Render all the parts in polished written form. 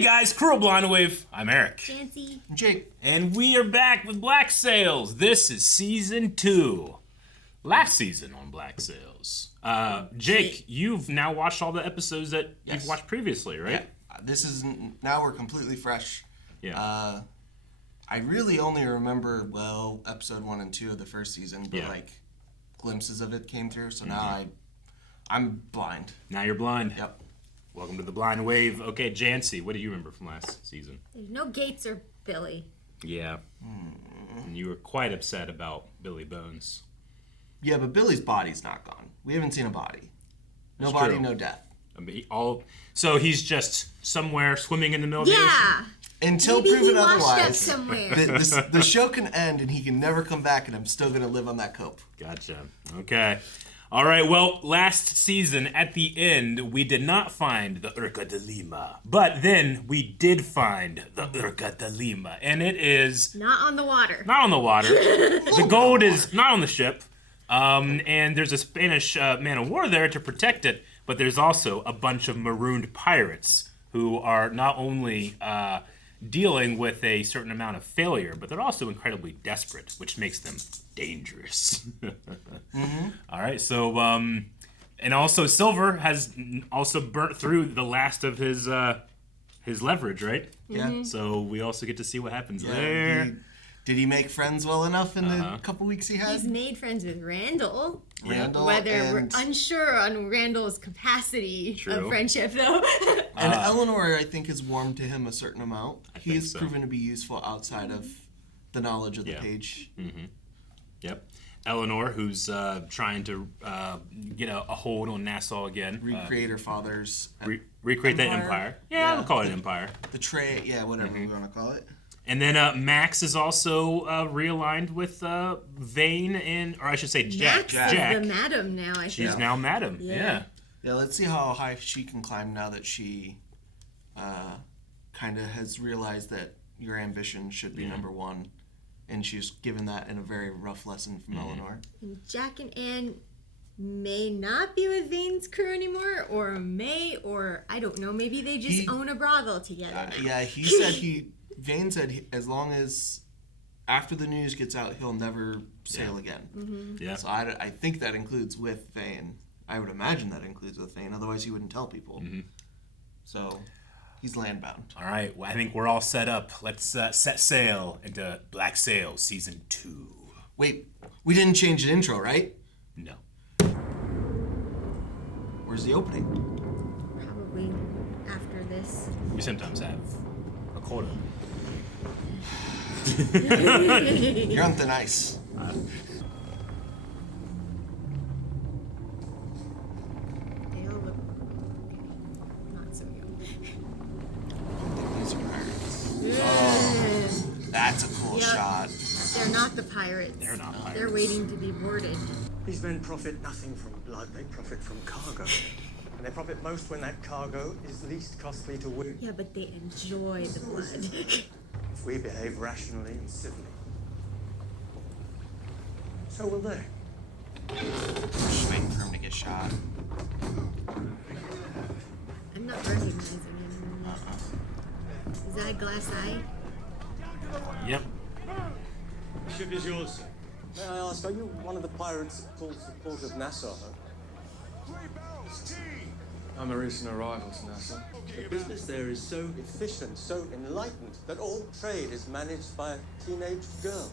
Hey guys, Crew of Blind Wave. I'm Eric. Janci. Jake. And we are back with Black Sails. This is season 2. Last season on Black Sails. Jake, you've now watched all the episodes that you've watched previously, right? Yeah. This is, now we're completely fresh. Yeah. I really only remember, episode 1 and 2 of the first season, but glimpses of it came through, so now I'm blind. Now you're blind. Yep. Welcome to the Blind Wave. Okay, Janci, what do you remember from last season? There's no Gates or Billy. Yeah. And you were quite upset about Billy Bones. Yeah, but Billy's body's not gone. We haven't seen a body. No That's body, true. no death. I mean, so he's just somewhere swimming in the middle of the ocean? Until Maybe proven he washed otherwise, up somewhere. the show can end and he can never come back and I'm still going to live on that cope. Gotcha. Okay. All right, well, last season, at the end, we did not find the Urca de Lima. But then we did find the Urca de Lima. And it is... Not on the water. Not on the water. The gold is not on the ship. And there's a Spanish man of war there to protect it. But there's also a bunch of marooned pirates who are not only... dealing with a certain amount of failure, but they're also incredibly desperate, which makes them dangerous. All right, so and also Silver has also burnt through the last of his leverage, right? Yeah. So we also get to see what happens there. Did he make friends well enough in the couple weeks he had? He's made friends with Randall. Randall Whether and... we're unsure on Randall's capacity of friendship, though. And Eleanor, I think, has warmed to him a certain amount. He's so. proven to be useful outside of the knowledge of the page. Mm-hmm. Yep. Eleanor, who's trying to get a hold on Nassau again. Recreate her father's recreate that empire. Yeah, we'll call it empire. The tray, whatever we want to call it. And then Max is also realigned with Vane or I should say Jack. Max is the madam now, I think. She's now madam, yeah. Yeah, let's see how high she can climb now that she kind of has realized that your ambition should be number one. And she's given that in a very rough lesson from Eleanor. And Jack and Anne may not be with Vane's crew anymore, or I don't know, maybe they just own a brothel together. Yeah, Vane said as long as after the news gets out, he'll never sail again. Mm-hmm. Yeah. So I think that includes with Vane. I would imagine that includes with Vane. Otherwise, he wouldn't tell people. Mm-hmm. So he's landbound. All right. Well, I think we're all set up. Let's set sail into Black Sail Season 2. Wait, we didn't change the intro, right? No. Where's the opening? Probably after this. We sometimes have a quota. You're on thin ice. They all look not so young. These are pirates. Oh, that's a cool shot. They're not the pirates. They're not pirates. They're waiting to be boarded. These men profit nothing from blood, they profit from cargo. And they profit most when that cargo is least costly to win. Yeah, but they enjoy the blood. If we behave rationally and civilly, so will they. Just waiting for him to get shot. I'm not recognizing him. Is that a glass eye? Yep. The ship is yours, sir. May I ask, are you one of the pirates that calls the port of Nassau? I'm a recent arrival to Nassau. The business there is so efficient, so enlightened, that all trade is managed by a teenage girl.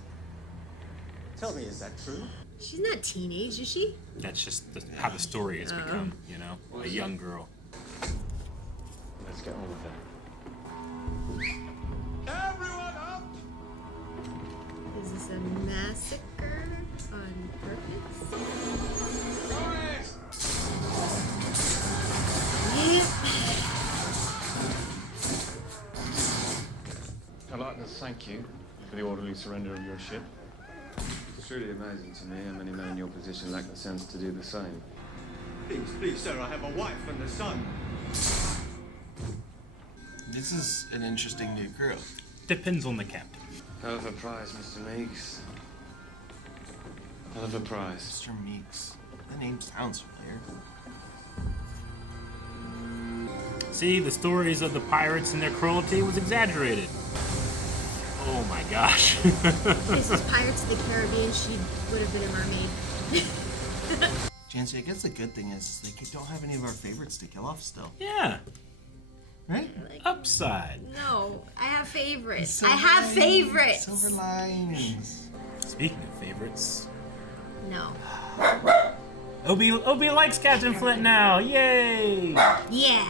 Tell me, is that true? She's not teenage, is she? That's just how the story has become, you know? A young girl. Let's get on with it. Everyone up! Is this a massacre on purpose? Yep. I'd like to thank you for the orderly surrender of your ship. It's truly amazing to me how many men in your position lack the sense to do the same. Please, sir, I have a wife and a son. This is an interesting new crew. Depends on the captain. Hell of a prize, Mr. Meeks. Hell of a prize. Mr. Meeks. That name sounds familiar. See, the stories of the pirates and their cruelty was exaggerated. Oh my gosh. This is Pirates of the Caribbean. She would have been a mermaid. Janci, I guess the good thing is they don't have any of our favorites to kill off still. Yeah. Right? Like, Upside. no, I have favorites. Silver I have linings, favorites. Silver linings. Speaking of favorites, No. Obi likes Captain Flint now. Yay! Yeah.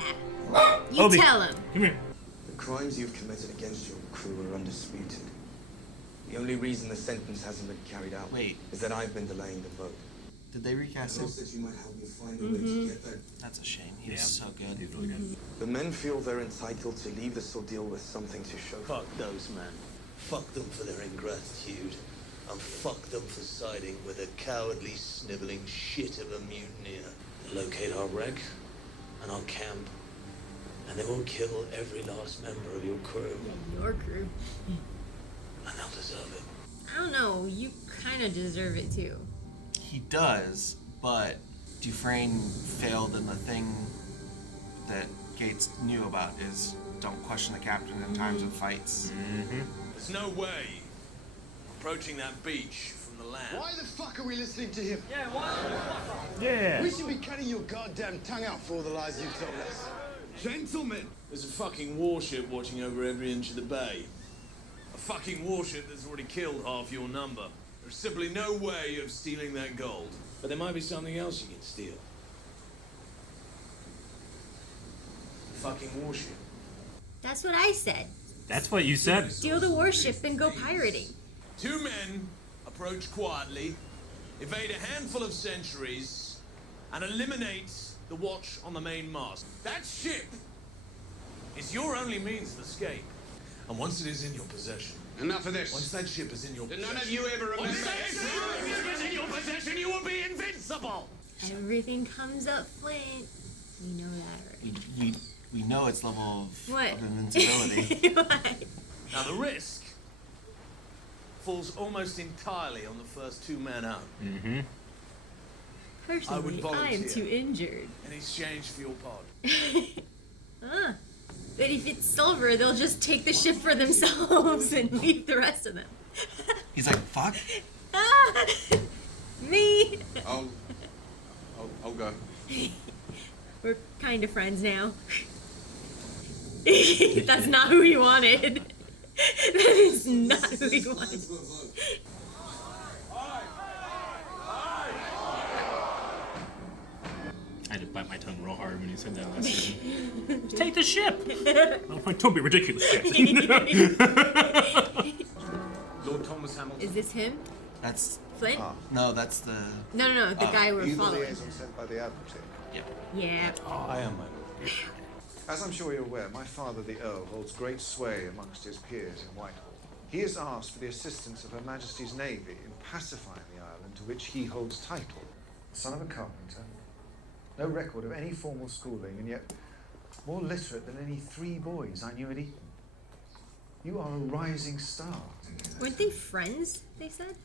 You Obi, tell him. Come here. The crimes you've committed against your crew are undisputed. The only reason the sentence hasn't been carried out Wait. is that I've been delaying the vote. Did they recast him? That you might help me find a way to get there. That's a shame. He was so good. He's really good. The men feel they're entitled to leave this ordeal with something to show. Fuck those men. Fuck them for their ingratitude. And fuck them for siding with a cowardly, sniveling shit of a mutineer. They'll locate our wreck and our camp, and they will kill every last member of your crew. Your crew. And they'll deserve it. I don't know. You kind of deserve it too. He does, but Dufresne failed in the thing that Gates knew about is don't question the captain in times of fights. There's no way approaching that beach from the land. Why the fuck are we listening to him? Yeah. We should be cutting your goddamn tongue out for all the lies you've told us. Gentlemen, there's a fucking warship watching over every inch of the bay. A fucking warship that's already killed half your number. There's simply no way of stealing that gold. But there might be something else you can steal. A fucking warship. That's what I said. That's what you said. Steal the warship and go pirating. Two men approach quietly, evade a handful of sentries, and eliminate the watch on the main mast. That ship is your only means of escape. And once it is in your possession, Enough of this. once that ship is in your Did possession, none of you ever remember? once that ship is in your possession, you will be invincible. Everything comes up, Flint. We know that already. We know its level of, What? of invincibility. What? Now the risk falls almost entirely on the first two men out. I would Personally, I am volunteer. too injured. In exchange for your pod. But if it's silver, they'll just take the ship for themselves and leave the rest of them. He's like, fuck. Ah! Me! I'll go. We're kind of friends now. That's not who he wanted. That is not who he wanted. I had to bite my tongue real hard when you said that last season. Just take the ship. Oh, don't be ridiculous, Jackson. Lord Thomas Hamilton. Is this him? That's Flint? no, that's the No, the guy we're You the following. liaison sent by the Admiralty. yeah. Yeah. I am, my lord. As I'm sure you're aware, my father, the Earl, holds great sway amongst his peers in Whitehall. He has asked for the assistance of Her Majesty's Navy in pacifying the island to which he holds title. Son of a carpenter, no record of any formal schooling, and yet more literate than any 3 boys I knew at Eton. You are a rising star. Weren't they friends, they said?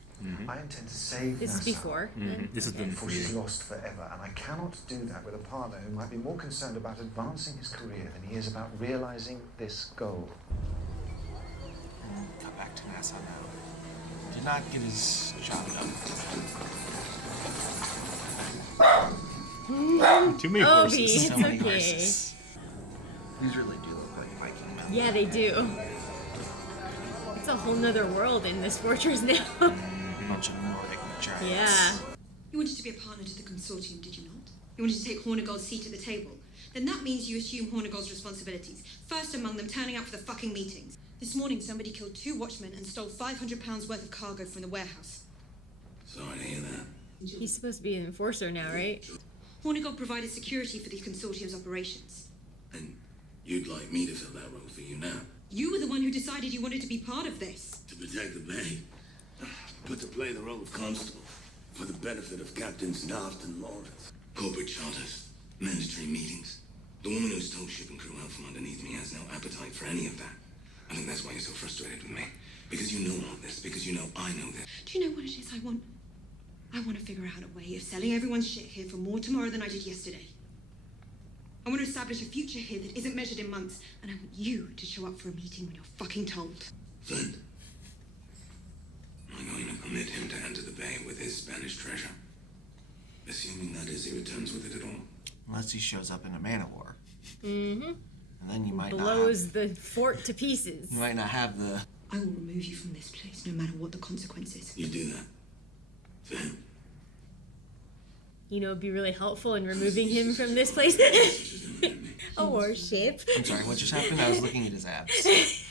I intend to save This is Nassau before. then? This has been before she's lost forever, and I cannot do that with a partner who might be more concerned about advancing his career than he is about realizing this goal. Cut back to Nassau now. Did not get his job done. Too many Obi, horses. it's So many okay. horses. These really do look like Viking men. Yeah, they do. It's a whole nother world in this fortress now. Bunch of Nordic giants. Yeah. You wanted to be a partner to the consortium, did you not? You wanted to take Hornigold's seat at the table. Then that means you assume Hornigold's responsibilities. First among them, turning up for the fucking meetings. This morning, somebody killed 2 watchmen and stole £500 worth of cargo from the warehouse. Sorry to hear that. He's supposed to be an enforcer now, right? Hornigold provided security for the consortium's operations. And you'd like me to fill that role for you now? You were the one who decided you wanted to be part of this. To protect the bay, but to play the role of constable for the benefit of Captains Daft and Lawrence. Corporate charters, mandatory meetings. The woman who stole ship and crew out from underneath me has no appetite for any of that. I think that's why you're so frustrated with me. Because you know all this, because you know I know this. Do you know what it is I want? I want to figure out a way of selling everyone's shit here for more tomorrow than I did yesterday. I want to establish a future here that isn't measured in months, and I want you to show up for a meeting when you're fucking told. Flint. I'm going to permit him to enter the bay with his Spanish treasure. Assuming that is he returns with it at all. Unless he shows up in a man of war. Mm-hmm. And then you might blows the fort to pieces. You might not have the... I will remove you from this place, no matter what the consequences. You do that. For him. You know, it'd be really helpful in removing him from this place. A warship. I'm sorry, what just happened? I was looking at his abs.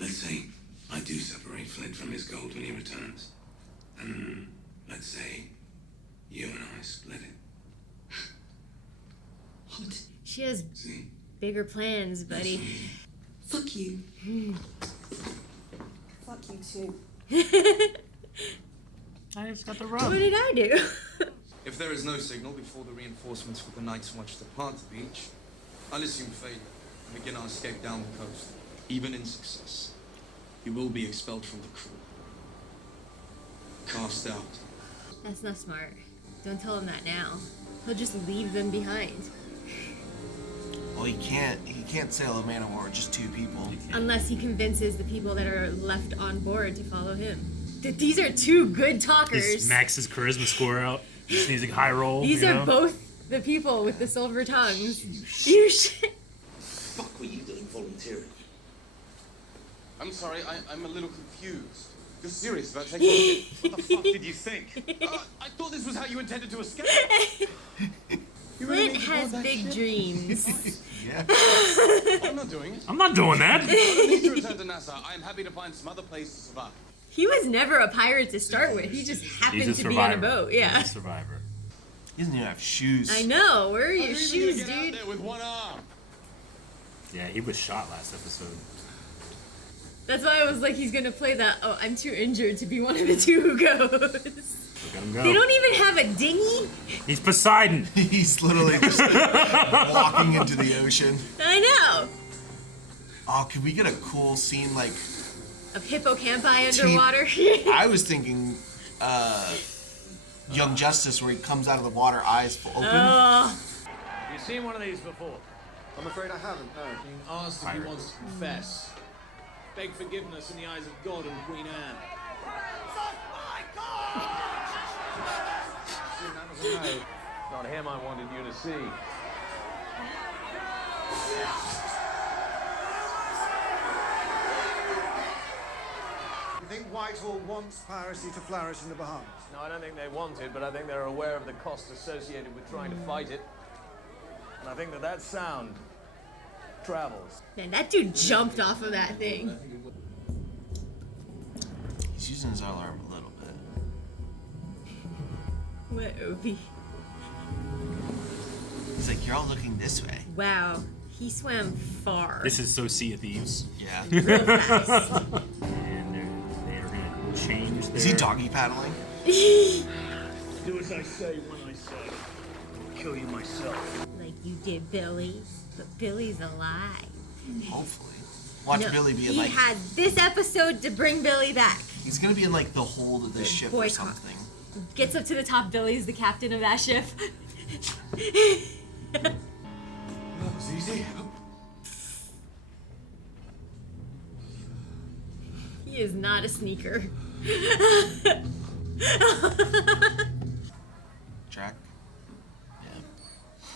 Let's say I do separate Flint from his gold when he returns. And let's say you and I split it. What? She has bigger plans, buddy. Fuck you. Fuck you too. I just got the rub. What did I do? If there is no signal before the reinforcements for the Night's Watch depart the beach, I'll assume failure and begin our escape down the coast. Even in success, you will be expelled from the crew. Cast out. That's not smart. Don't tell him that now. He'll just leave them behind. Well, he can't sail a man of war with just two people. Unless he convinces the people that are left on board to follow him. These are two good talkers. Is Max's charisma score out? Just needs a high roll. These are both the people with the silver tongues. You shit. Fuck were you doing volunteering? I'm sorry, I'm a little confused. You're serious about taking a shit? What the fuck did you think? I thought this was how you intended to escape. Flint has big dreams. Yeah. I'm not doing it. I'm not doing that. I don't need to return to NASA. I am happy to find some other place to survive. He was never a pirate to start with. He just happened to be on a boat. Yeah. He's a survivor. He doesn't even have shoes. I know. Where are your shoes, Get out dude? there with one arm. Yeah, he was shot last episode. That's why I was like, he's gonna play that. Oh, I'm too injured to be one of the two who goes. Look at him go. They don't even have a dinghy. He's Poseidon. He's literally just like, walking into the ocean. I know. Oh, could we get a cool scene like Of hippocampi underwater. I was thinking Young Justice, where he comes out of the water, eyes open. You've seen one of these before? I'm afraid I haven't, no. Being asked if he wants to confess. Beg forgiveness in the eyes of God and Queen Anne. Not him I wanted you to see. You think Whitehall wants piracy to flourish in the Bahamas? No, I don't think they want it, but I think they're aware of the cost associated with trying to fight it. And I think that sound travels. Man, that dude jumped off of that thing. He's using his alarm a little bit. What, Obi? He's like, you're all looking this way. Wow, he swam far. This is so Sea of Thieves. Yeah. Real fast. And they're gonna change their... Is he doggy paddling? Do as I say when I say. I'll kill you myself. Like you did Billy, but Billy's alive. Hopefully. Watch Billy be in like... He had this episode to bring Billy back. He's gonna be in like the hold of the ship or something. Gets up to the top, Billy's the captain of that ship. That was easy. He is not a sneaker. Track? Yeah.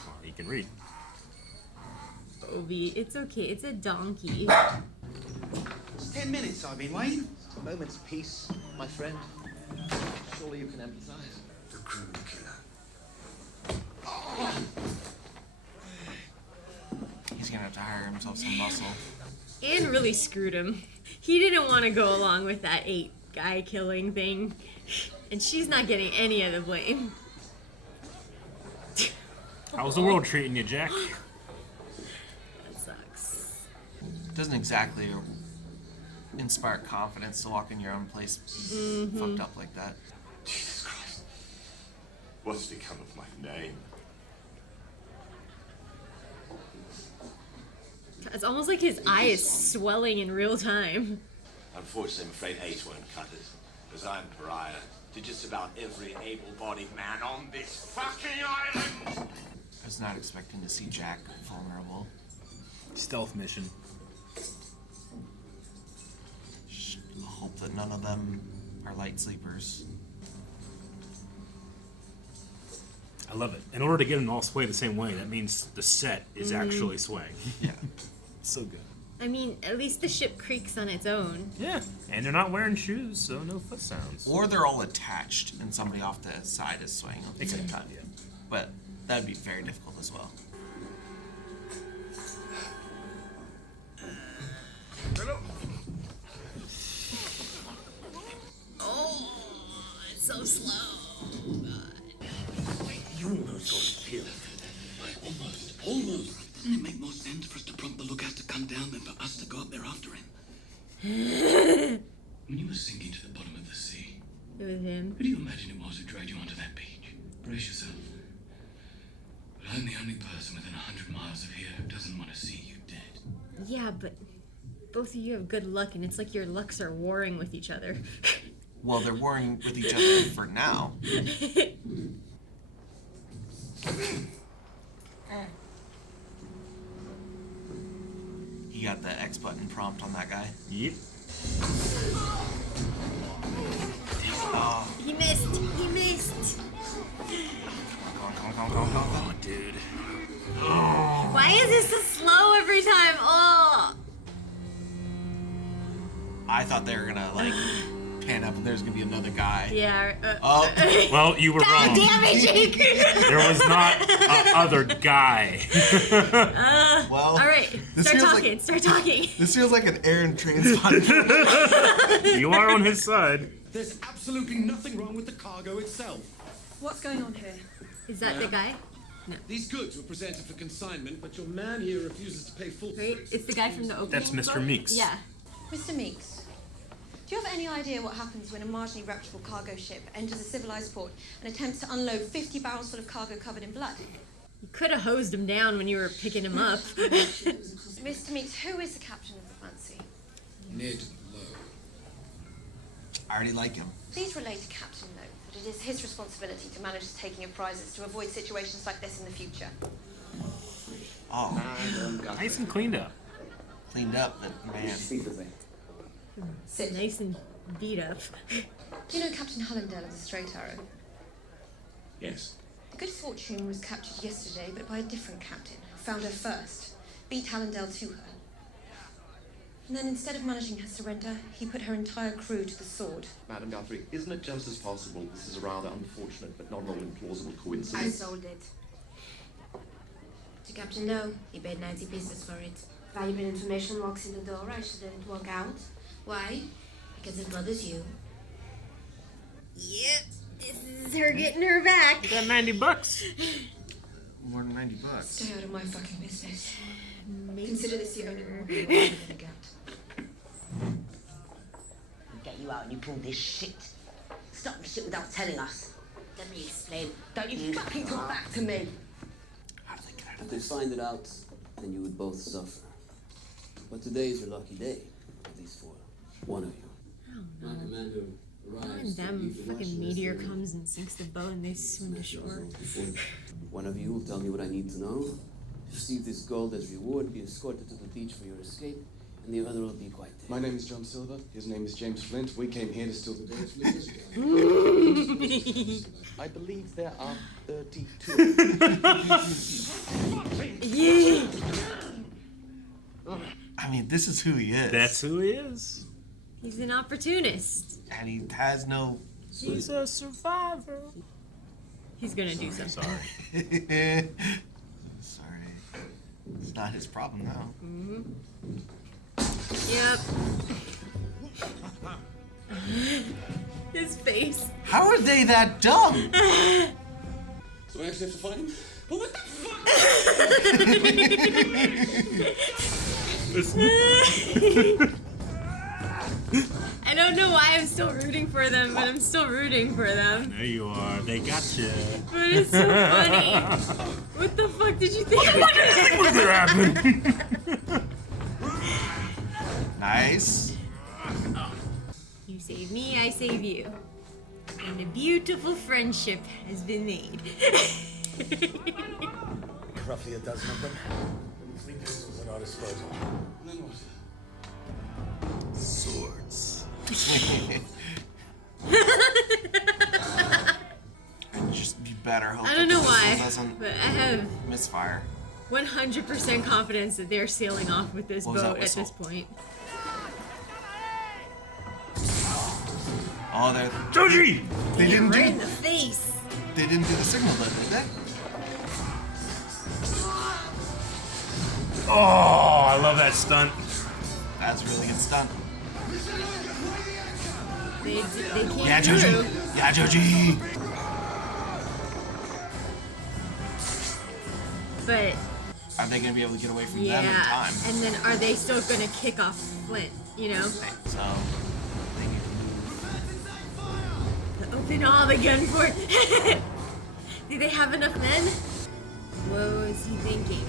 Well, he can read. Obi, it's okay. It's a donkey. It's 10 minutes I've been waiting. A moment's peace, my friend. Surely you can empathize. The crew killer. He's gonna have to hire himself some muscle. And really screwed him. He didn't want to go along with that 8 guy killing thing. And she's not getting any of the blame. How's the world treating you, Jack? That sucks. Doesn't exactly inspire confidence to walk in your own place fucked up like that. Jesus Christ. What's become of my name? It's almost like his eye is swelling in real time. Unfortunately, I'm afraid age won't cut it. Because I'm pariah to just about every able-bodied man on this fucking island. I was not expecting to see Jack vulnerable. Stealth mission. Just hope that none of them are light sleepers. I love it. In order to get them to all sway the same way, that means the set is actually swaying. Yeah. So good. I mean, at least the ship creaks on its own. Yeah. And they're not wearing shoes, so no foot sounds. Or they're all attached and somebody off the side is swaying at the same time. Yeah. But that would be very difficult as well. Oh, it's so slow. You almost got killed. Almost. Doesn't it make more sense for us to prompt the lookout to come down than for us to go up there after him? When you were sinking to the bottom of the sea, It was him. who do you imagine it was who dragged you onto that beach? Brace yourself. But I'm the only person within 100 miles of here who doesn't want to see you dead. Yeah, but both of you have good luck, and it's like your lucks are warring with each other. Well, they're warring with each other for now. He got the X button prompt on that guy. Yep. Oh, He missed. He missed. come on. Dude. Why is this so slow every time? Oh. I thought they were gonna like pan up and there's gonna be another guy. Yeah. Oh. Well, you were God wrong. damn it, Jake! There was not a other guy. Well, All right, this start feels talking. like- Start talking. This feels like an Aaron transplant. You are on his side. There's absolutely nothing wrong with the cargo itself. What's going on here? Is that the guy? These goods were presented for consignment, but your man here refuses to pay full Right? freight. It's the guy from the opening. That's Mr. book? Meeks. Yeah. Mr. Meeks, do you have any idea what happens when a marginally reputable cargo ship enters a civilized port and attempts to unload 50 barrels full of cargo covered in blood? You could have hosed him down when you were picking him up. Mr. Meeks, who is the captain of the Fancy? Ned Low. I already like him. Please relay to Captain Low that it is his responsibility to manage the taking of prizes to avoid situations like this in the future. Oh, Nice and cleaned up. cleaned up, but man. Sit. Nice and beat up. Do you know Captain Hullendale of the Straight Arrow? Yes. The Good Fortune was captured yesterday, but by a different captain, who found her first, beat Hullendale to her. And then instead of managing her surrender, he put her entire crew to the sword. Madam Guthrie, isn't it just as possible this is a rather unfortunate but not at all implausible I coincidence? sold it. To Captain Lowe, he paid 90 pieces for it. Valuable information walks in the door, I should let it walk out. Why? Because it bothers you. Yep. This is her getting her back. You got $90. More than $90. Stay out of my fucking business. Maybe. Consider this the only reward you're ever gonna get. We'll get you out and you pull this shit. Stop the shit without telling us. Let me explain. Don't you fucking talk back to me. How do they get out If of they this? find it out, then you would both suffer. But today is your lucky day, at least for one of you. My commander And arrives. them fucking meteor comes and sinks the boat and they swim to shore. One of you will tell me what I need to know. Receive this gold as reward, be escorted to the beach for your escape, and the other will be quite dead. My name is John Silver. His name is James Flint. We came here to steal the goods. I believe there are 32. Yeah. I mean, this is who he is. That's who he is. He's an opportunist. And he has no. He's a survivor. He's gonna do something. Sorry. Sorry. It's not his problem now. Yep. His face. How are they that dumb? So I actually have to find him? But what the fuck? I don't know why I'm still rooting for them, but I'm still rooting for them. There you are. They got you. But it's so funny. What the fuck did you think? What did you think was gonna happen? Nice. You save me, I save you. And a beautiful friendship has been made. roughly a dozen of them. And 3 pistols at our disposal. And then what? Swords. Just you better hope I don't know that the why, pistol doesn't but I have misfire. 100% confidence that they're sailing off with this What was that boat at whistle? this point. Oh, they're Joji! They didn't right do. in the face. They didn't do the signal then, did they? Oh, I love that stunt. That's a really good stunt. They came Yeah, through. Joji. Yeah, Joji. But Are they gonna be able to get away from them in yeah, time? and then are they still gonna kick off Flint? You know, So they need to open all the gun ports. Do they have enough men? What was he thinking?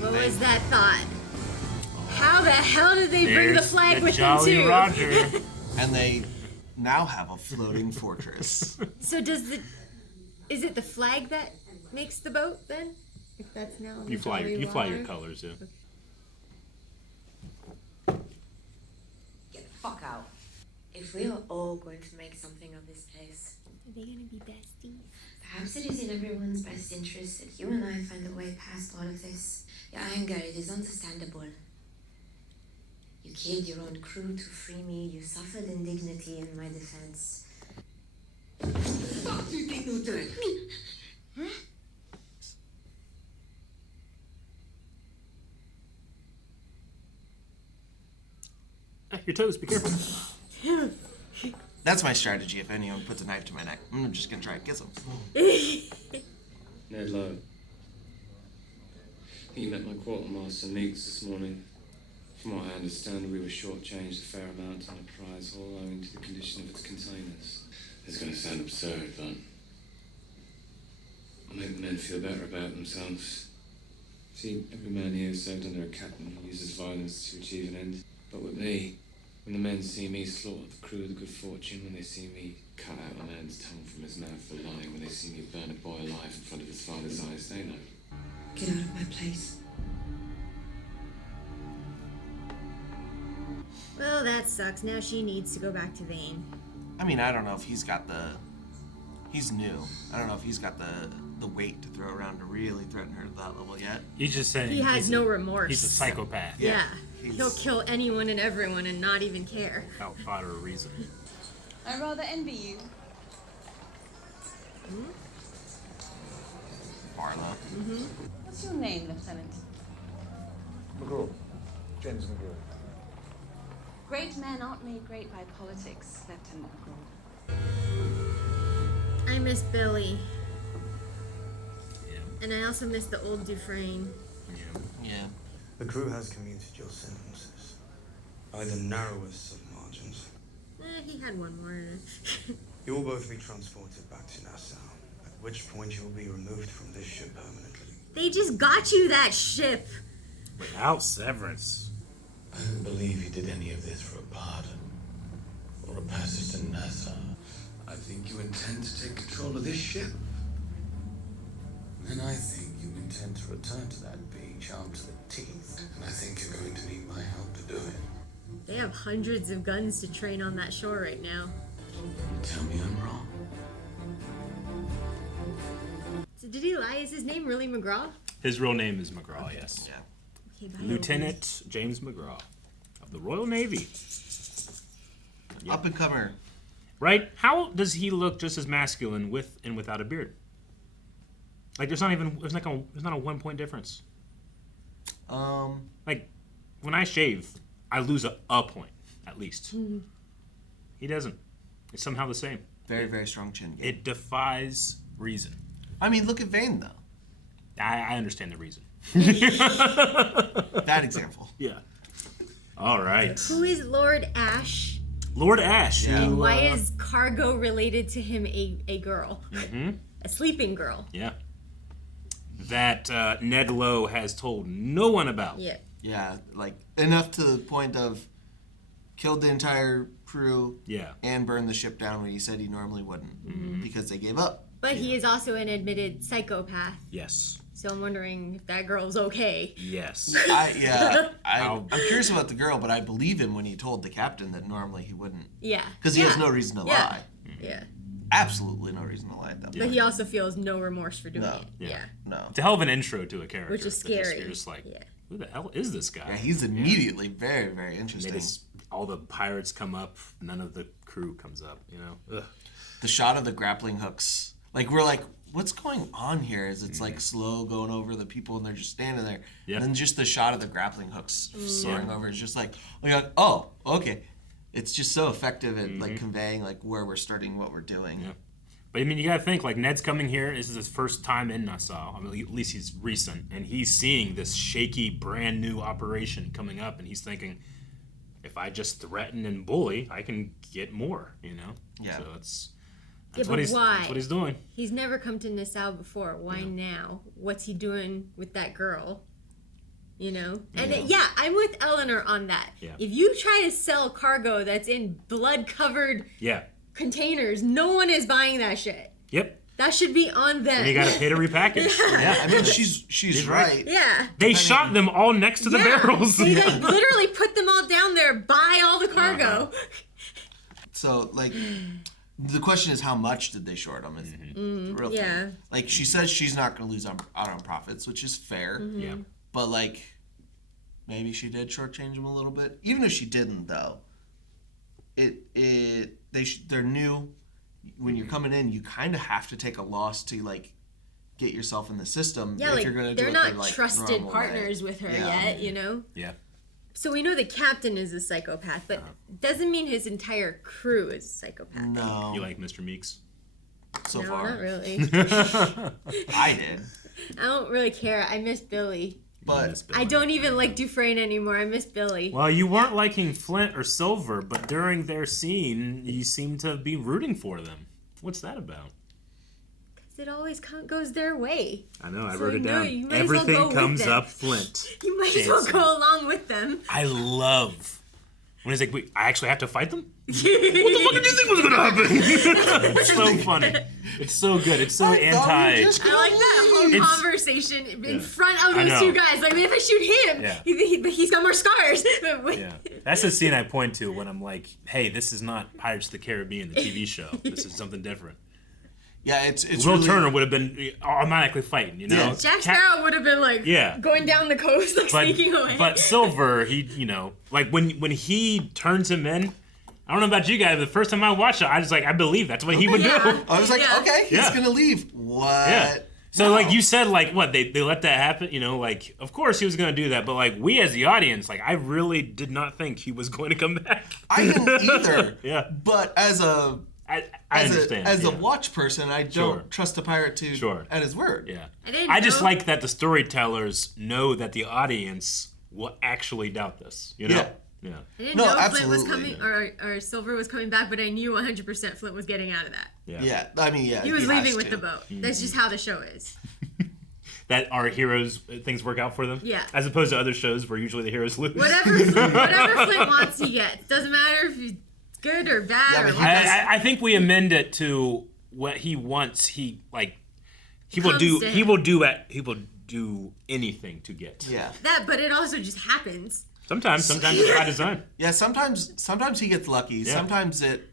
What was that thought? How the hell did they bring the There's flag the with them Jolly too? Roger. And they now have a floating fortress. So is it the flag that makes the boat then? If that's now You fly your Water? colors, yeah. Get the fuck out. If we are all going to make something of this place, Are they gonna be besties? perhaps it is in everyone's best interest that you and I find a way past all of this. Your anger, it is understandable. You killed your own crew to free me. You suffered indignity in my defense. What the fuck do you think you're doing? Huh? Your toes, be careful. That's my strategy if anyone puts a knife to my neck. I'm just gonna try and kiss him. Ned Low. You met my quartermaster Meeks this morning. From what I understand, we were shortchanged a fair amount on a prize haul owing to the condition of its containers. It's going to sound absurd, but I'll make the men feel better about themselves. See, every man here is served under a captain who uses violence to achieve an end. But with me, when the men see me slaughter the crew of the Good Fortune, when they see me cut out a man's tongue from his mouth for lying, when they see me burn a boy alive in front of his father's eyes, they know. Get out of my place. Well, that sucks. Now she needs to go back to Vane. I mean, I don't know if he's got the. He's new. I don't know if he's got the weight to throw around to really threaten her to that level yet. He's just saying He has no remorse. He's a psychopath. Yeah. He'll kill anyone and everyone and not even care. Without thought or reason. I rather envy you. Barlow. What's your name, Lieutenant? McGraw. James McGraw. Great men aren't made great by politics, Lieutenant McGraw. I miss Billy. And I also miss the old Dufresne. Yeah. The crew has commuted your sentences by the narrowest of margins. He had one more. You will both be transported back to Nassau, at which point you will be removed from this ship permanently. They just got you that ship. Without severance. I don't believe he did any of this for a pardon or a passage to Nassau. I think you intend to take control of this ship. And I think you intend to return to that beach armed to the teeth. And I think you're going to need my help to do it. They have hundreds of guns to train on that shore right now. Tell me I'm wrong. So did he lie? Is his name really McGraw? His real name is McGraw, yes. Yeah. Okay, bye. Lieutenant James McGraw of the Royal Navy. Yep. Up and comer. Right? How does he look just as masculine with and without a beard? Like there's not a 1 point difference. Like when I shave, I lose a point at least. Mm-hmm. He doesn't. It's somehow the same. Very, very strong chin game. It defies reason. I mean, look at Vane though. I understand the reason. Bad example. Yeah. All right. Who is Lord Ash? Lord Ash. Yeah. And why is Cargo related to him a girl? Mm-hmm. A sleeping girl. Yeah. That Ned Low has told no one about. Yeah. Yeah, like enough to the point of killed the entire crew. Yeah. And burned the ship down when he said he normally wouldn't because they gave up. But he is also an admitted psychopath. Yes. So I'm wondering if that girl's okay. Yes. I'm curious about the girl, but I believe him when he told the captain that normally he wouldn't. Yeah. Because he has no reason to lie. Yeah. Absolutely no reason to lie at that point. But he also feels no remorse for doing it. Yeah. No. It's a hell of an intro to a character. Which is scary. You're just like, who the hell is this guy? Yeah, he's immediately very, very interesting. All the pirates come up, none of the crew comes up, you know? Ugh. The shot of the grappling hooks, like, we're like, what's going on here? Is it's like slow going over the people and they're just standing there. Yeah. And then just the shot of the grappling hooks soaring over is just like, oh, okay. It's just so effective at like conveying like where we're starting, what we're doing. Yeah. But I mean, you gotta think, like, Ned's coming here. This is his first time in Nassau. I mean, at least he's recent, and he's seeing this shaky, brand new operation coming up, and he's thinking, if I just threaten and bully, I can get more. You know? Yeah. So that's But what why? he's doing. He's never come to Nassau before. Why now? What's he doing with that girl? You know? And I'm with Eleanor on that. Yeah. If you try to sell cargo that's in blood-covered containers, no one is buying that shit. Yep. That should be on them. And you gotta pay to repackage. I mean, she's right. Yeah. They shot them all next to the barrels. They like, literally put them all down there, buy all the cargo. So, like, the question is, how much did they short them? Is the real thing. Like, she says she's not going to lose out on profits, which is fair. Yeah. But, like, maybe she did shortchange them a little bit. Even if she didn't, though, they're new. When you're coming in, you kind of have to take a loss to, like, get yourself in the system. Yeah, if you're gonna do they're it not the, like, trusted normal partners way. with her yet, you know? Yeah. So we know the captain is a psychopath, but doesn't mean his entire crew is psychopath. No. You like Mr. Meeks? So no, far. not really. I did. I don't really care. I miss Billy. But I don't even like Dufresne anymore. I miss Billy. Well, you weren't liking Flint or Silver, but during their scene, you seem to be rooting for them. What's that about? Because it always goes their way. I know, I So wrote it down. you might as well Everything go with comes them. up Flint. You might as well Janci. go along with them. I love when he's like, wait, I actually have to fight them? What the fuck did you think was going to happen? It's so funny. It's so good. It's so anti... I like that whole conversation in front of I those know. two guys. Like, if I shoot him, Yeah. he's got more scars. Yeah. That's the scene I point to when I'm like, hey, this is not Pirates of the Caribbean, the TV show. This is something different. Yeah, it's Will really... Turner would have been automatically fighting, you know? Yeah, Jack Sparrow would have been like going down the coast, like sneaking away. But Silver, he, you know, like when he turns him in, I don't know about you guys, but the first time I watched it, I was like, I believe that's what he would do. I was like, okay, he's gonna leave. What? Yeah. So like you said, like what they let that happen, you know, like of course he was gonna do that, but like we as the audience, like I really did not think he was going to come back. I didn't either. Yeah. But as a I understand. As a watch person, I don't trust a pirate to at his word. Yeah. didn't I just know- like that the storytellers know that the audience will actually doubt this. You know? Yeah. I didn't know Flint was coming, or Silver was coming back, but I knew 100% Flint was getting out of that. Yeah. I mean, He was has leaving with to. the boat. That's just how the show is. That our heroes, things work out for them? Yeah. As opposed to other shows where usually the heroes lose. Whatever Flint wants, he gets. Doesn't matter if he's good or bad or what. I think we amend it to what he wants. He will do anything to get. Yeah. That, but it also just happens. Sometimes it's by design. Yeah, sometimes he gets lucky. Yeah. Sometimes it's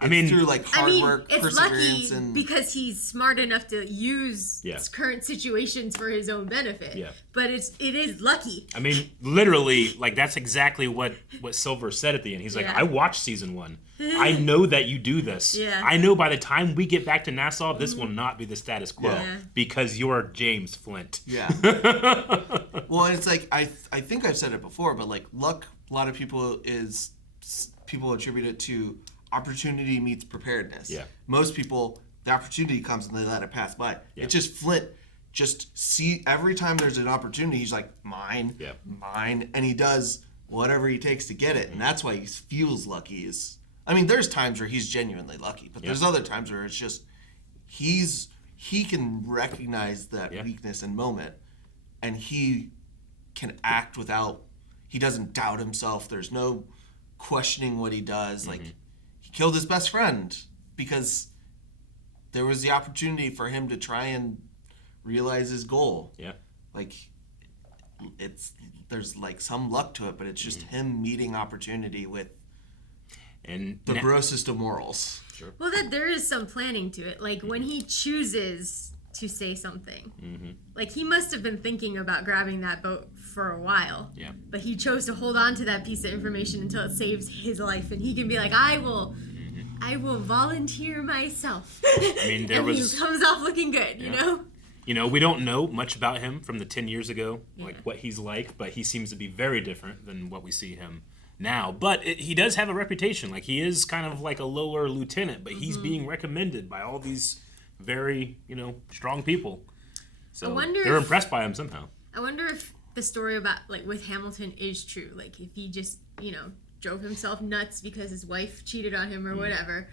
through like I hard mean, work, it's perseverance, lucky and because he's smart enough to use Yeah. current situations for his own benefit. Yeah. But it is lucky. I mean, literally, like that's exactly what Silver said at the end. He's like, Yeah. I watched season 1. I know that you do this. Yeah. I know by the time we get back to Nassau, this will not be the status quo Yeah. because you're James Flint. Yeah. Well, it's like I think I've said it before, but like luck, a lot of people attribute it to opportunity meets preparedness. Yeah. Most people, the opportunity comes and they let it pass by. Yeah. It's just Flint. Just see every time there's an opportunity, he's like mine, and he does whatever he takes to get it, and that's why he feels lucky. I mean, there's times where he's genuinely lucky, but there's other times where it's just he can recognize that weakness and moment, and he can act without. He doesn't doubt himself. There's no questioning what he does. Like he killed his best friend because there was the opportunity for him to try and realize his goal. Yeah. Like, there's like some luck to it, but it's just him meeting opportunity with and the grossest of morals. Sure. Well, that there is some planning to it. Like when he chooses to say something, like he must have been thinking about grabbing that boat for a while. Yeah. But he chose to hold on to that piece of information until it saves his life, and he can be like, I will volunteer myself. I mean, there and was. he comes off looking good, you know. You know, we don't know much about him from the 10 years ago, like what he's like, but he seems to be very different than what we see him now. But he does have a reputation. Like, he is kind of like a lower lieutenant, but he's being recommended by all these very, strong people. So they're impressed by him somehow. I wonder if the story about, like, with Hamilton is true. Like, if he just, drove himself nuts because his wife cheated on him or whatever.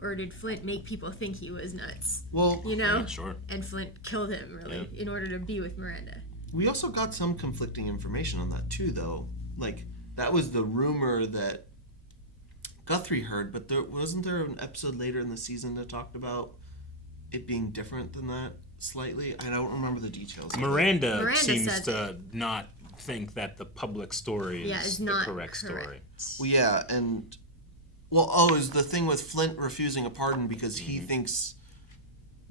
Or did Flint make people think he was nuts? Well, yeah, sure. And Flint killed him, really, in order to be with Miranda. We also got some conflicting information on that, too, though. Like, that was the rumor that Guthrie heard, but wasn't there an episode later in the season that talked about it being different than that slightly? I don't remember the details. Miranda seems to not think that the public story is the correct story. Well, yeah, and... Well, is the thing with Flint refusing a pardon because he thinks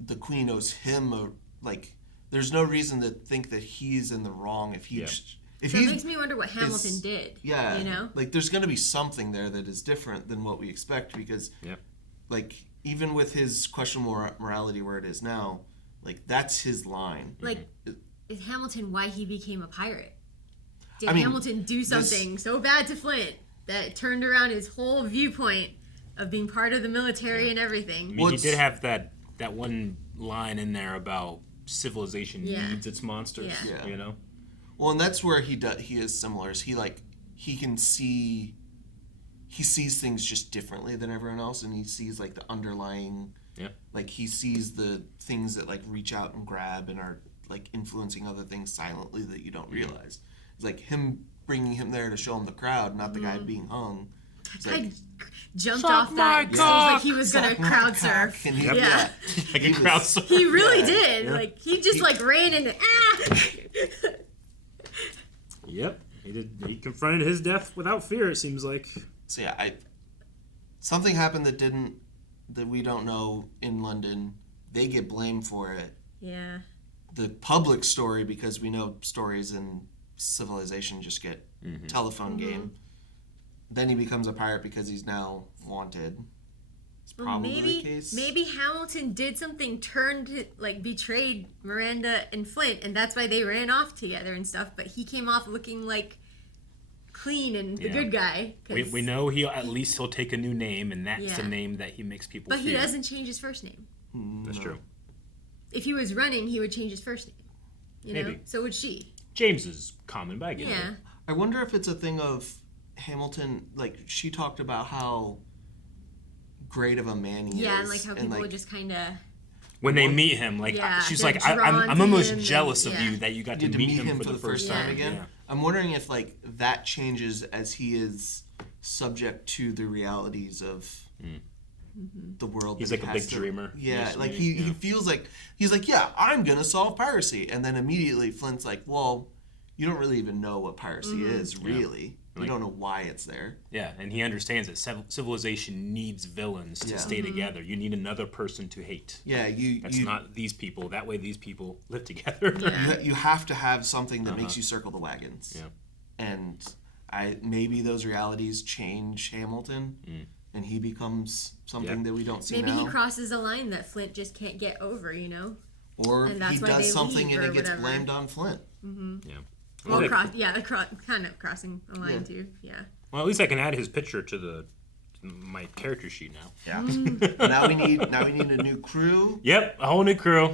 the Queen owes him there's no reason to think that he's in the wrong if he That makes me wonder what Hamilton did. Yeah. Like, there's going to be something there that is different than what we expect because, like, even with his questionable morality where it is now, like, that's his line. Like, is Hamilton why he became a pirate? Did Hamilton do something so bad to Flint that turned around his whole viewpoint of being part of the military and everything? I mean, he did have that one line in there about civilization needs its monsters, Well, and that's where he is similar. Is he sees things just differently than everyone else, and he sees like the underlying, like he sees the things that like reach out and grab and are like influencing other things silently that you don't realize. It's like him bringing him there to show him the crowd, not the guy being hung. I jumped off that. It was like he was gonna crowd surf. Crowd surf. He really did. Yeah. Like he just ran into. Yep, he did. He confronted his death without fear. It seems like. So yeah, something happened that we don't know in London. They get blamed for it. Yeah. The public story, because we know stories in civilization just get telephone game. Then he becomes a pirate because he's now wanted. It's probably the case. Maybe Hamilton did something, betrayed Miranda and Flint, and that's why they ran off together and stuff. But he came off looking like clean and the good guy. We know he'll take a new name, and that's the name that he makes people. But fear. He doesn't change his first name. That's true. If he was running, he would change his first name. Maybe. So would she. James is common, but I get it. I wonder if it's a thing of Hamilton, like, she talked about how great of a man he is. Yeah, and like how people just kind of... When they meet him, like, she's like, I'm almost jealous of you that you got to meet him for the first time again. Yeah. I'm wondering if, like, that changes as he is subject to the realities of... the world. He's like a big dreamer. Yeah, like he feels like he's like, I'm gonna solve piracy, and then immediately Flint's like, well, you don't really even know what piracy is, really. You don't know why it's there. Yeah, and he understands that civilization needs villains to stay together. You need another person to hate. Yeah, that's not these people. That way, these people live together. You have to have something that makes you circle the wagons. Yeah, and maybe those realities change Hamilton. And he becomes something that we don't see now. Maybe he crosses a line that Flint just can't get over, Or he does something and it gets blamed on Flint. Yeah. Well, kind of crossing a line too. Yeah. Well, at least I can add his picture to my character sheet now. Yeah. now we need a new crew. Yep, a whole new crew.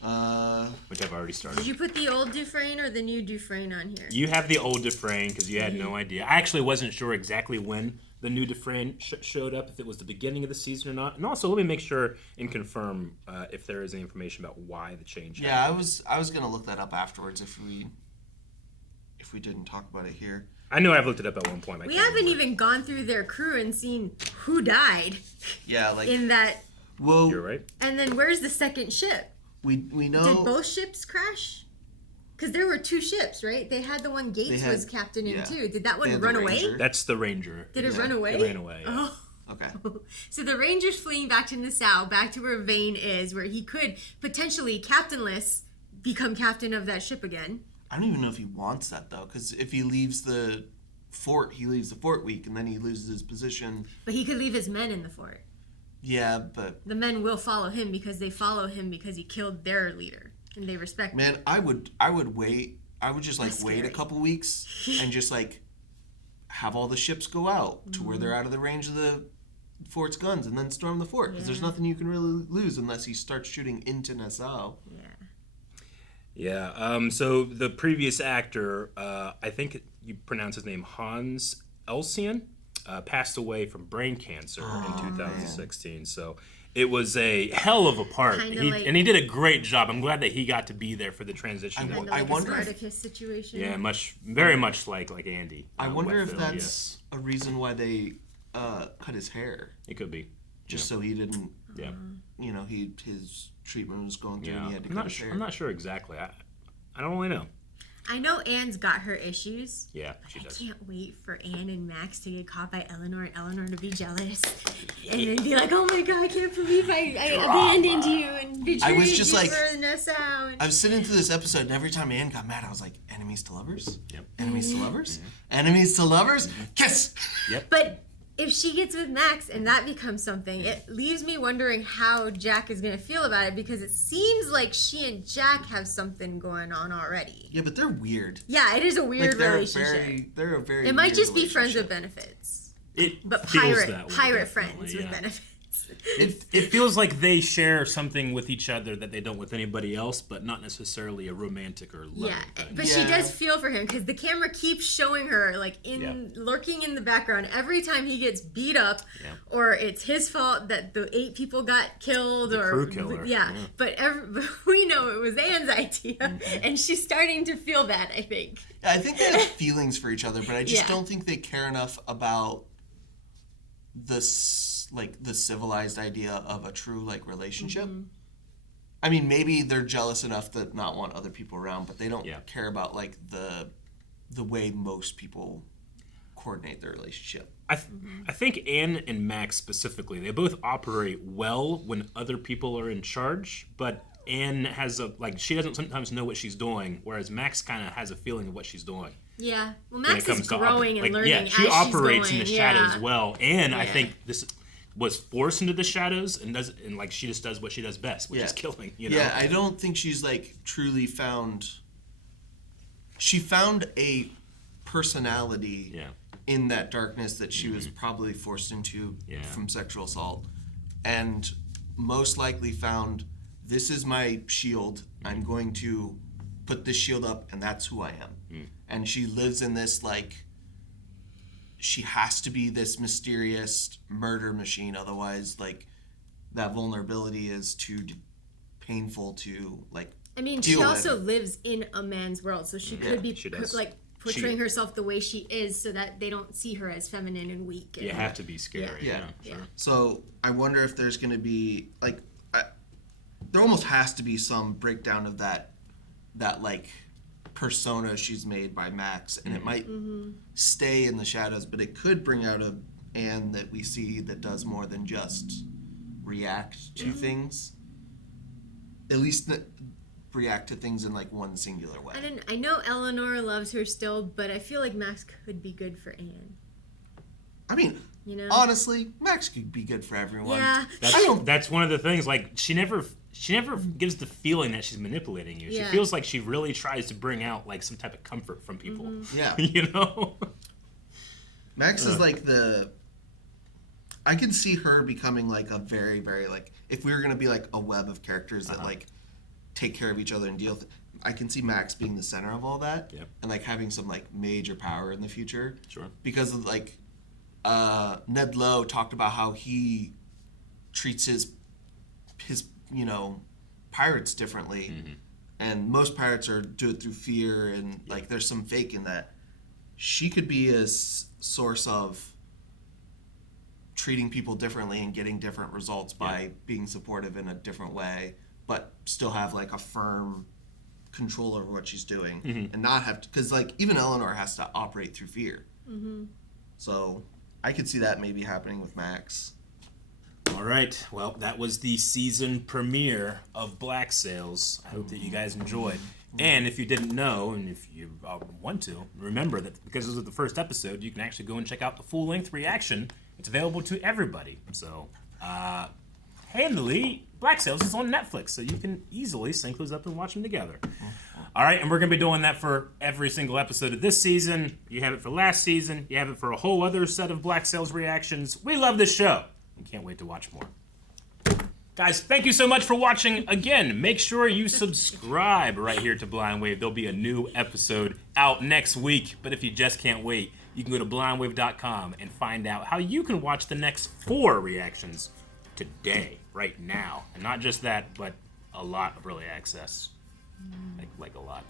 Which I've already started. Did you put the old Dufresne or the new Dufresne on here? You have the old Dufresne because you had no idea. I actually wasn't sure exactly when the new Dufresne showed up, if it was the beginning of the season or not. And also, let me make sure and confirm if there is any information about why the change happened. I was gonna look that up afterwards if we didn't talk about it here. I know I've looked it up at one point. We haven't even gone through their crew and seen who died. Yeah, like in that. Well, you're right. And then where's the second ship? We know. Did both ships crash? Because there were 2 ships, right? They had the one Gates was captain in too. Did that one run away? That's the Ranger. Did it run away? It ran away. Yeah. Oh. Okay. So the Ranger's fleeing back to Nassau, back to where Vane is, where he could potentially, captainless, become captain of that ship again. I don't even know if he wants that, though, because if he leaves the fort, he leaves the fort weak, and then he loses his position. But he could leave his men in the fort. Yeah, but... The men will follow him because they follow him because he killed their leader, and they respect him. Man, I would wait. I would just, wait a couple weeks and just, have all the ships go out to where they're out of the range of the fort's guns and then storm the fort, because there's nothing you can really lose unless he starts shooting into Nassau. Yeah. So the previous actor, I think you pronounce his name Hans Elsian, passed away from brain cancer in 2016. Man. So it was a hell of a part. And he did a great job. I'm glad that he got to be there for the transition. I wonder if Spartacus situation. Yeah, very much like Andy. I wonder if that's a reason why they cut his hair. It could be. Just so he didn't. Yeah. His treatment was going through and he had to cut his hair. I'm not sure exactly. I don't really know. I know Anne's got her issues. Yeah, she does. I can't wait for Anne and Max to get caught by Eleanor and Eleanor to be jealous. And then be like, oh my god, I can't believe I abandoned you and betrayed you for Nassau. I was sitting through this episode and every time Anne got mad, I was like, enemies to lovers? Yep. Enemies to lovers? Enemies to lovers? Kiss! Yep. But if she gets with Max and that becomes something, it leaves me wondering how Jack is going to feel about it, because it seems like she and Jack have something going on already. Yeah, but they're weird. Yeah, it is a weird relationship. They're a very It might just be friends with benefits. But pirate friends with benefits. It feels like they share something with each other that they don't with anybody else, but not necessarily a romantic or loving thing. But she does feel for him because the camera keeps showing her lurking in the background every time he gets beat up, or it's his fault that the 8 people got killed, the crew killer. But we know it was Anne's idea, and she's starting to feel that. I think. I think they have feelings for each other, but I just don't think they care enough about the civilized idea of a true relationship. I mean, maybe they're jealous enough to not want other people around, but they don't care about the way most people coordinate their relationship. I think Anne and Max specifically, they both operate well when other people are in charge, but Anne has she doesn't sometimes know what she's doing, whereas Max kind of has a feeling of what she's doing. Yeah. Well, Max is growing and learning as she operates she's in the shadows well. Anne, I think this was forced into the shadows and she just does what she does best, which is killing. Yeah, I don't think she's truly found. She found a personality in that darkness that she was probably forced into from sexual assault, and most likely found, this is my shield. I'm going to put this shield up, and that's who I am. And she lives in this she has to be this mysterious murder machine, otherwise that vulnerability is too painful to I mean, she also lives in a man's world, so she could be portraying herself the way she is, so that they don't see her as feminine and weak. You have to be scary. Yeah. Sure. So I wonder if there's going to be there almost has to be some breakdown of that persona she's made by Max, and it might stay in the shadows, but it could bring out a Anne that we see that does more than just react to things. At least react to things in one singular way. I know Eleanor loves her still, but I feel like Max could be good for Anne. I mean, honestly, Max could be good for everyone. Yeah. That's one of the things. She never gives the feeling that she's manipulating you. She feels like she really tries to bring out some type of comfort from people. Yeah. Max is I can see her becoming a very, very if we were gonna be a web of characters that take care of each other and deal with. I can see Max being the center of all that, and having some major power in the future. Sure. Because of Ned Low talked about how he treats his pirates differently, and most pirates do it through fear, and there's some fake in that. She could be a source of treating people differently and getting different results by being supportive in a different way, but still have like a firm control over what she's doing, and not have to, because like even Eleanor has to operate through fear. So I could see that maybe happening with Max. All right. Well, that was the season premiere of Black Sails. I hope that you guys enjoyed. And if you didn't know, and if you want to, remember that because this was the first episode, you can actually go and check out the full-length reaction. It's available to everybody. So, handily, Black Sails is on Netflix, so you can easily sync those up and watch them together. All right, and we're going to be doing that for every single episode of this season. You have it for last season. You have it for a whole other set of Black Sails reactions. We love this show. And can't wait to watch more. Guys, thank you so much for watching. Again, make sure you subscribe right here to Blind Wave. There'll be a new episode out next week. But if you just can't wait, you can go to blindwave.com and find out how you can watch the next 4 reactions today, right now. And not just that, but a lot of early access. Like a lot.